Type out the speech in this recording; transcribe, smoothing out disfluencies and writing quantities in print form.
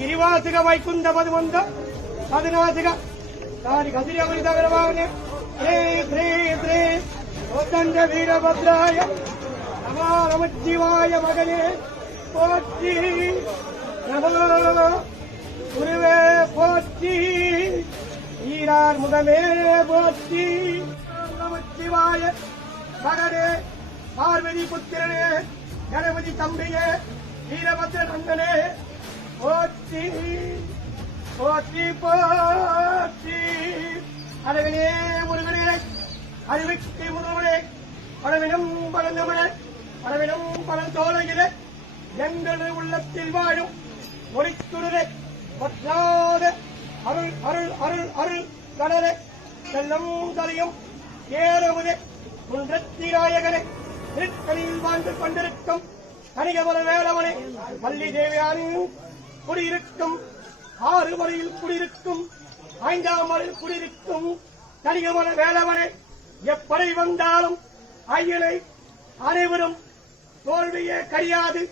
గిరివాసిక వైకుంఠ పదమంద పదినాసిక దాని కసిరమణి తగలవాగనే శ్రీ శ్రీ శ్రీ కోదండ వీరభద్రాయ నమో నమశివాయ మగనే போற்றி நமோ குருவே போற்றி ஈரார் முதமே போற்றி நமச்சிவாய மகனே பார்வதி புத்திரனே கணபதி தம்பியே வீரபத்ர நந்தனே போற்றி போற்றி போற்றி அழகனே முருகனே அறிவிக்கு முருகனே பழவினும் பழந்தமிழே பழவினும் பழந்தோலையிலே எங்கள் உள்ளத்தில் வாழும் மொழித்துடரே பற்றாத அருள் அருள் அருள் அருள் கடலே செல்லம் தலையும் ஏறவுதே குன்றத்திராயகனே திருத்தணியில் வாழ்ந்து கொண்டிருக்கும் கனிகமல வேளவனே வள்ளி தேவியாரின் குடியிருக்கும் 6 மலையில் குடியிருக்கும் 5ஆம் மலையில் குடியிருக்கும் கனிகமல வேளவனே எப்படை வந்தாலும் ஐயனை அனைவரும் தோல்வியே கிடையாது.